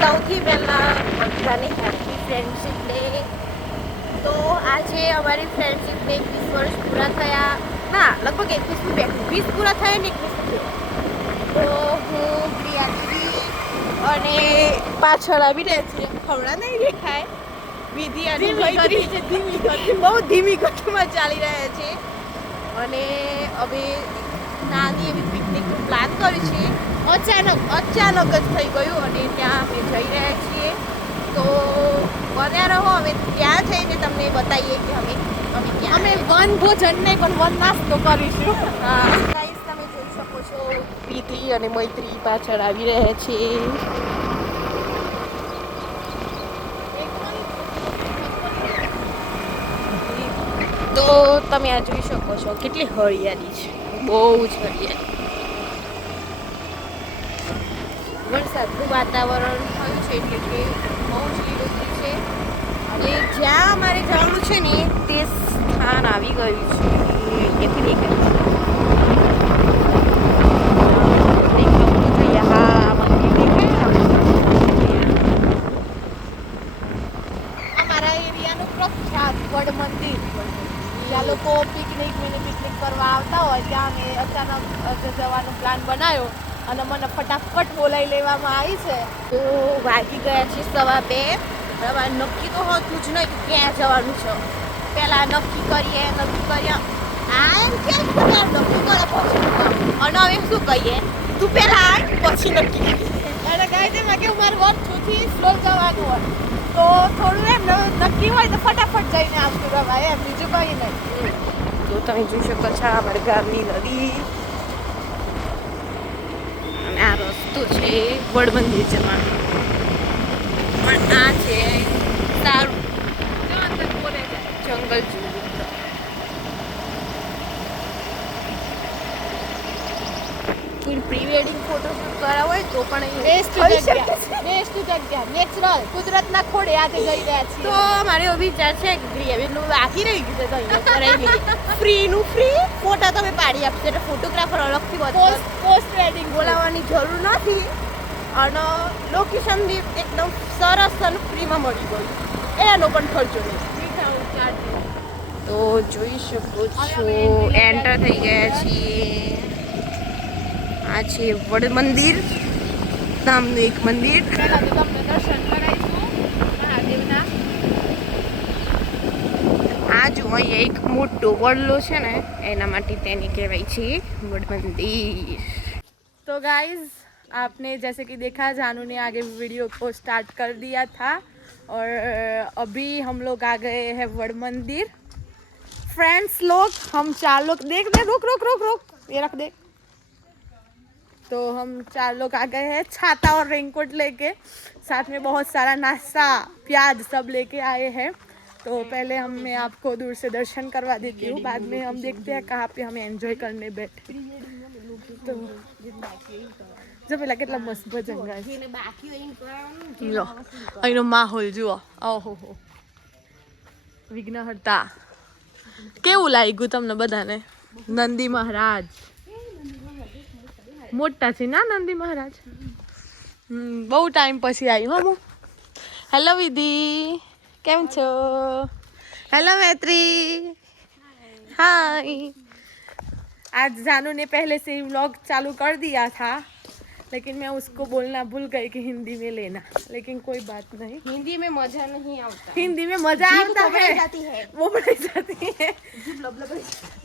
સૌથી પહેલાં બધાને હેપી ફ્રેન્ડશિપ ડે. તો આજે અમારી ફ્રેન્ડશિપ ડે 21 વર્ષ પૂરા થયા. ના, લગભગ 20 પૂરા થયા ને 21. તો હું પ્રિયાજી અને પાછળ આવી રહ્યા છીએ. હમણાં નહીં દેખાય. વિધિ અને બહુ ધીમી ગતિમાં ચાલી રહ્યા છે. અને હવે નાની એવી પિકનિકનું પ્લાન કર્યું છે. અચાનક જ થઈ ગયું અને ત્યાં અમે જઈ રહ્યા છીએ. તો બન્યા રહો, અમે ત્યાં જઈને તમને બતાવીએ કે અમે ક્યાં વન ભોજન નહીં પણ વન નાસ્તો કરીશું. હા ગાઈસ, તમે જોઈ શકો છો વિધિ અને મૈત્રી પાછળ આવી રહ્યા છે. તો તમે આ જોઈ શકો છો કેટલી હરિયાળી છે, બહુ જ હરિયાળી. વરસાદનું વાતાવરણ થયું છે એટલે કે બહુ જ લીલોતરી છે. અને જ્યાં અમારે જવાનું છે ને તે સ્થાન આવી ગયું છે. અહીંયાથી દેખાય હા મંદિર દેખાય. અમારા એરિયાનું પ્રખ્યાત વડ મંદિર, જ્યાં લોકો પિકનિક કરવા આવતા હોય ત્યાં અમે અચાનક જવાનો પ્લાન બનાવ્યો અને મને ફટાફટ બોલાવી લેવામાં આવી છે. તો વાગી ગયા છે 2:30. હવે નક્કી તો હોતું જ નહીં કે ક્યાં જવાનું છે. પહેલાં નક્કી કરીએ આ એમ કેમ નક્કી કરે પછી અને હવે શું કહીએ, તું પહેલાં પછી નક્કી અને કહે છે કે મારે વર્ષોથી સ્લો જવાનું હોય તો થોડું એમ નક્કી હોય તો ફટાફટ જઈને આવતું રવાય એમ, બીજું કંઈ નહીં. તો તમે જોઈ શકો છો અમારા ગામની નદી અને આ રસ્તો છે વડ મંદિર જવાનો. પણ આ છે સારું જંગલ જેવું. કોઈ પ્રી વેડિંગ ફોટોશૂટ કરાવવો હોય તો પણ બેસ્ટ જગ્યા નેચરલ કુદરતના ખોડે આજે જઈ રહ્યા છીએ. તો મારો વિચાર છે કે પ્રિયાબેનનું બાકી રહી ગયું છે તો ફ્રી ફોટા તમે પાડી આપશો એટલે ફોટોગ્રાફર અલગથી પોસ્ટ વેડિંગ બોલાવવાની જરૂર નથી અને લોકેશન બી એકદમ સરસ અને ફ્રીમાં મળી ગયું, એનો પણ ખર્ચો નહીં. તો જોઈ શકો છો એન્ટર થઈ ગયા છીએ. આ છે વડ મંદિર નામનું એક મંદિર. પહેલા તો તમને દર્શન કરાવીશું મહાદેવના. આ જો અહીંયા એક મોટો વડલો છે ને એના માટે તેને કહેવાય છે વડ મંदिर. तो गाइज आपने जैसे कि देखा जानू ने आगे वीडियो को स्टार्ट कर दिया था और अभी हम लोग आ गए हैं वड मंदिर. फ्रेंड्स लोग हम 4 लोग देख दे रुक ये रख दे. तो हम 4 लोग आ गए हैं छाता और रेनकोट लेके, साथ में बहुत सारा नाश्ता प्याज सब लेके आए हैं. तो पहले हम मैं आपको दूर से दर्शन करवा देती हूँ, बाद में हम देखते हैं कहाँ पे हमें एंजॉय करने बैठे. तो જો પેલા કેટલા મસ્ત ભજન ગાય લો, અહીંનો માહોલ જુઓ. ઓહો વિઘ્નહર્તા. કેવું લાગ્યું તમને બધાને? નંદી મહારાજ મોટા છે ના નંદી મહારાજ. બહુ ટાઈમ પછી આવી હું. હેલો વિધિ, કેમ છો? हेलो मैत्री, हाय. आज जानू ने पहले से ही व्लॉग चालू कर दिया था लेकिन मैं उसको बोलना भूल गई कि हिंदी में लेना, लेकिन कोई बात नहीं. हिंदी में मजा नहीं आता. हिंदी में मजा आता है, वो बढ़ जाती है.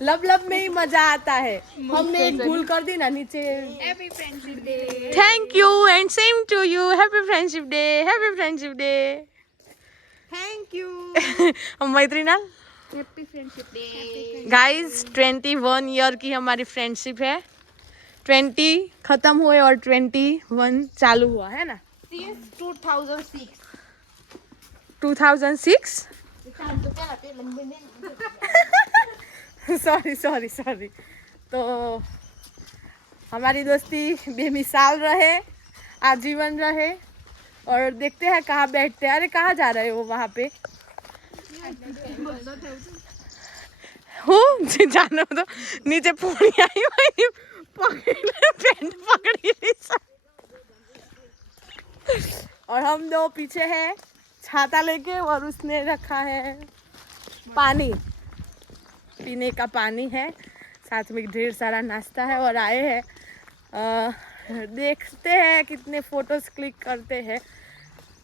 लब में ही मजा आता है. हमने एक भूल कर दी ना नीचे. Happy friendship day. Thank you and same to you. Happy friendship day. Happy friendship day. Thank you. हम मैत्री ना happy friendship day. Guys 21 year की हमारी फ्रेंडशिप है. 20 खत्म हुए और 21 चालू हुआ है ना. Since 2006. सॉरी. तो हमारी दोस्ती बेमिसाल रहे, आजीवन रहे और देखते हैं कहाँ बैठते हैं. अरे कहाँ जा रहे हो वहाँ पे? હું જાનો તો નીચે પૂરી આવી હોય પકડીને પેન્ટ પકડી લીધા. और हम दो पीछे हैं छाता लेके, और उसने रखा है पानी, पीने का पानी है, साथ में ढेर सारा नाश्ता है। और आए हैं देखते हैं कितने फोटोज क्लिक करते हैं।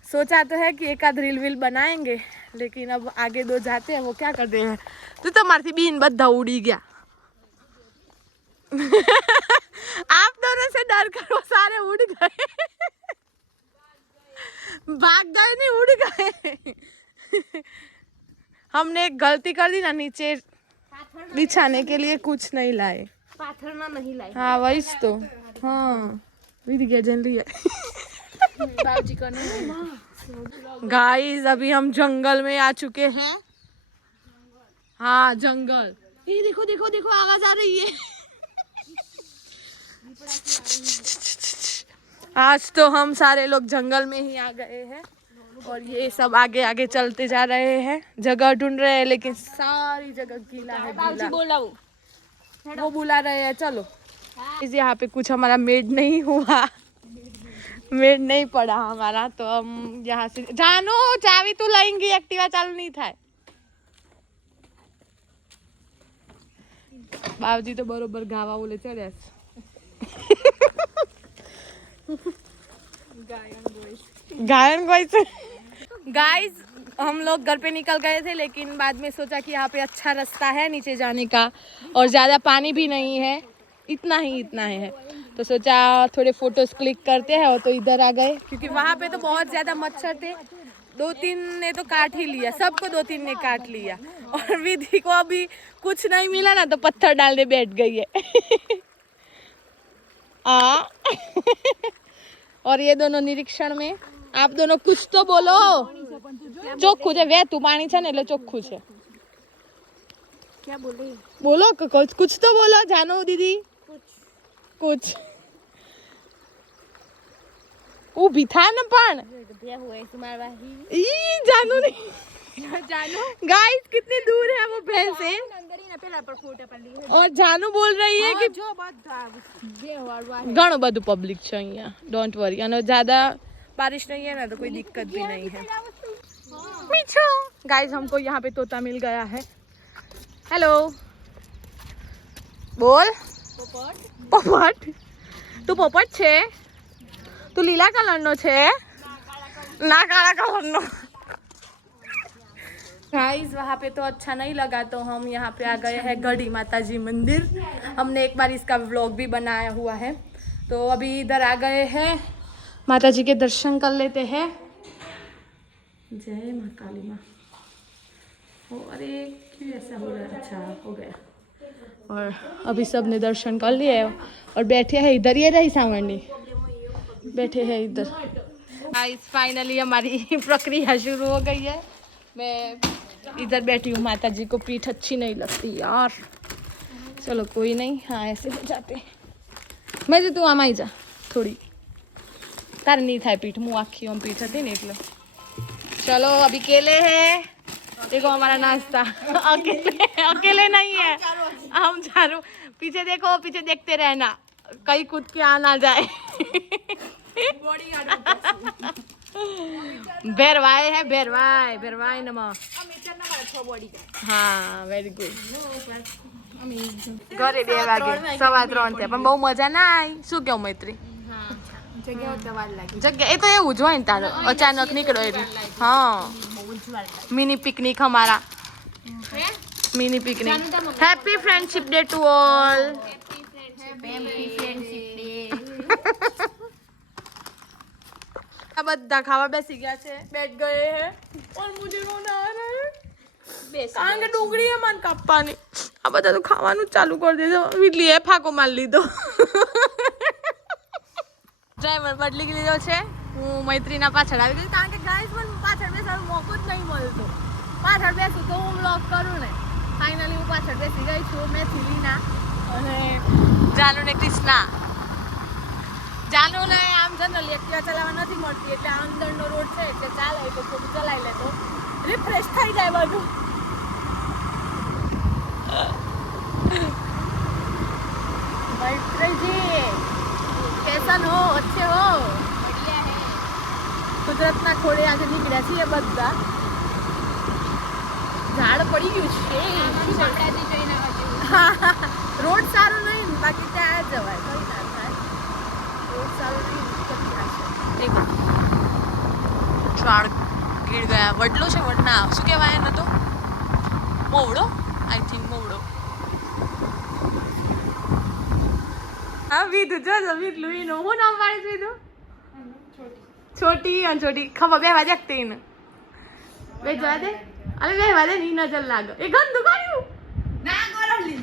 सोचा तो है कि एक आध रील वील बनाएंगे, लेकिन अब आगे दो जाते हैं, वो क्या करते हैं। तू तो मारती बीन बद्धा उड़ी गया। आप दोनों से डर कर वो सारे उड़ गए। भाग गए नहीं, उड़ गए। हमने एक गलती कर दी ना, नीचे बिछाने के लिए कुछ नहीं लाए, पाथर ना नहीं लाए। हाँ वही तो, हाँ विद गया जन लिया। बाबूजी का नहीं। गाइस अभी हम जंगल में आ चुके हैं। हाँ जंगल, ये देखो देखो देखो आवाज आ रही है। आज तो हम सारे लोग जंगल में ही आ गए हैं, और ये सब आगे आगे चलते जा रहे हैं, जगह ढूंढ रहे हैं, लेकिन सारी जगह गीला है, बाबूजी गीला। बोला वो बुला रहे हैं, चलो। इस यहाँ पे कुछ हमारा मेड नहीं हुआ, मेड नहीं पड़ा हमारा, तो हम यहाँ से जानो चावी तू लाएंगी, एक्टिवा चालू नहीं था। बाबूजी तो बरोबर गावा बोले चढ़े। गायन वॉइस। गाइस हम लोग घर पे निकल गए थे, लेकिन बाद में सोचा कि यहाँ पे अच्छा रास्ता है नीचे जाने का, और ज़्यादा पानी भी नहीं है, इतना ही है। तो सोचा थोड़े फोटोज क्लिक करते हैं, और तो इधर आ गए, क्योंकि वहाँ पे तो बहुत ज़्यादा मच्छर थे। 2-3 ने तो काट ही लिया, सबको 2-3 ने काट लिया, और विधि को अभी कुछ नहीं मिला ना, तो पत्थर डालने बैठ गई है। और ये दोनों निरीक्षण में, आप दोनों कुछ तो बोलो। ચોખ્ખું છે, વહેતું પાણી છે ને એટલે ચોખ્ખું છે। क्या बोले? બોલો कुछ तो बोलो जानो दीदी। कुछ ઊભી થા ને પણ। ई जानू नहीं, जानो गाइस कितनी दूर है वो भैंस से, अंदर ही ना पेला पर फोटो पर ली और जानू बोल रही है कि जो બધા બેહવાડવા ઘણું બધું પબ્લિક છે અહીંયા, ડોન્ટ વરી। અને ज्यादा बारिश नहीं है ना, तो कोई दिक्कत भी नहीं है। मीठू गाइस हमको यहाँ पे तोता मिल गया है। हेलो बोल। पोपट तू पोपट छे? तू लीला कलर छे ना काला कलर। गाइस वहाँ पे तो अच्छा नहीं लगा, तो हम यहाँ पे आ गए हैं गढ़ी माता जी मंदिर। हमने एक बार इसका व्लॉग भी बनाया हुआ है, तो अभी इधर आ गए हैं, माता जी के दर्शन कर लेते हैं। जय माँ काली माँ। अरे क्यों ऐसा हो रहा है? अच्छा हो गया। और अभी सब ने दर्शन कर लिए और बैठे हैं इधर, ये रही सावरनी बैठे हैं इधर। गाइस फाइनली हमारी प्रक्रिया शुरू हो गई है। मैं इधर बैठी हूँ, माता जी को पीठ अच्छी नहीं लगती यार, चलो कोई नहीं, हाँ ऐसे हो जाते। मैं तो तू आम आई जा थोड़ी, तार नहीं था पीठ, मुँह आखी हम पीठ थी नहीं એટલે। चलो अभी केले है, देखो हमारा नाश्ता। अकेले नहीं है, हम चारों। पीछे देखो, पीछे देखते रहना, कहीं कूद के आ ना जाए। बेरवाए है, बेरवाए बेरवाए नमः। हाँ वेरी गुड। ઘરે 2 વાગે, 3:15 થયા, પણ બહુ મજા ના આવી। શું કેવું મૈત્રી? જગ્યા એ તો એવું જ હોય ને, તારો અચાનક નીકળો એટલે। हाँ मिनी पिकनिक हमारा, mini picnic. Happy friendship day to all. બધા ખાવા બેસી ગયા છે, બેઠ गए हैं, और मुझे रोना आ रहा है કારણ કે ડુંગળી એ મન કાપવાની। આ બધા તો ખાવાનું ચાલુ કરી દેજો, વીટલી એ ફાકો મારી લીધો। ડ્રાઈવર બદલી લીધો છે, હું મૈત્રીના પાછળ આવી ગઈ, કારણ કે ગાઈસ મને પાછળ બેસવાનો મોકો જ નહીં મળતો। પાછળ બેસું તો હું વ્લોગ કરું ને। ફાઇનલી હું પાછળ બેસી ગઈ છું, મેથી લીના અને જાનુ ને કૃષ્ણા। જાનુ ને આમ જનરલી એક્ટિવા ચલાવવા નથી મળતી, એટલે અંદરનો રોડ છે એટલે ચાલે, એટલે થોડું ચલાવી લે તો રિફ્રેશ થઈ જાય બધું। मैत्री जी कैसन हो? अच्छे हो? बढ़िया है। कुछ કુદરતના ખોળે આજે નીકળ્યા છીએ બધા. ઝાડ પડી ગયું છે. શામળાજી જોઈને આવવા જેવું. રોડ સારું નહીં ને, બાકી ત્યાં જવાય, કઈ ના થાય. રોડ સારું નહીં ને, ચડી જશે. એક ઝાડ ગીર ગયા. વડલો છે, વડના શું કહેવાય એને તો? મોવડો, આઈ થિંક મોવડો. હા વિધુ જો વિધલું એનું હું નામ પાડીશ વિધુ? છોટી અને છોટી ખબર બેવા દેખતી એને બે જવા દે. અરે બેવા દે ની નજર લાગે. એ ગંદુ કર્યું. ના ગોરલી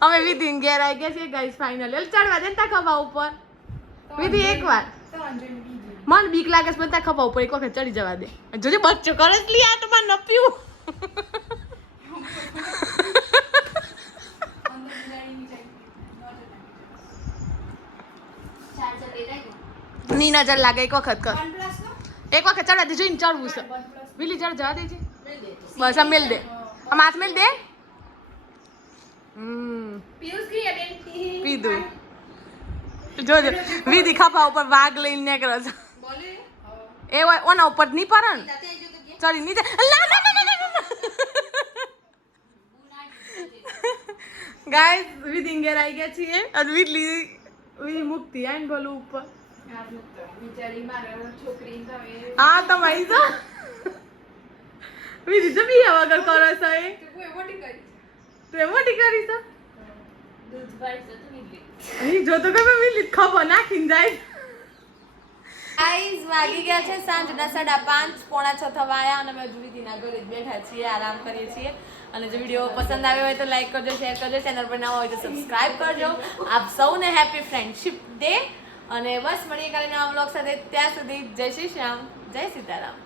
અમે વિધિ ઘેર આવી ગયા છે ગાઈસ ફાઇનલ. ચડવા દે ને તા ખભા ઉપર વિધિ એકવાર. મને બીક લાગે છે, પણ તા ખભા ઉપર એક વખત ચડી જવા દે. જોજે બચ્ચો કરે છે લી આટમાં ન પીવું. ની નજર લાગે એક વખત કર. એક વખત ચડા દે જોઈને ચડવું છે. વિલી ચડ જવા દેજે. બસ આ મેલ દે. આમ હાથ મેલ દે. પિયુષ ગઈ બેન પીધું. જોજો વિધિ ખભા ઉપર વાઘ લઈને નીકળે છે. બોલે એ હોય ઓના ઉપર ની પર ને ચડી નીચે. ગાઈસ વિધિ ઘેર આવી ગયા છીએ અને વિધી મુક્તિ આઈને બોલું ઉપર. બિચારી મારા છોકરી તમે હા તમારી તો વિધિ તો બીયા વગર કરો છો. એ કોઈ મોટી કરી તું એ મોટી કરી છે. દૂધ વાળી તો નીકળી અહીં જો તો કઈ મિલી ખબર નાખીને જાય. ગાઈસ વાગી ગયા છે સાંજના 5:30 પોણા 6 થવા આવ્યા અને અમે વિધિના ઘરે જ બેઠા છીએ, આરામ કરીએ છીએ. અને જો વિડીયો પસંદ આવ્યો હોય તો લાઈક કરજો, શેર કરજો, ચેનલ પર નવા હોય તો સબસ્ક્રાઇબ કરજો. આપ સૌને હેપી ફ્રેન્ડશિપ ડે અને બસ મળીએ કાલે નવા વ્લોગ સાથે. ત્યાં સુધી જય શ્રી શ્યામ, જય સીતારામ.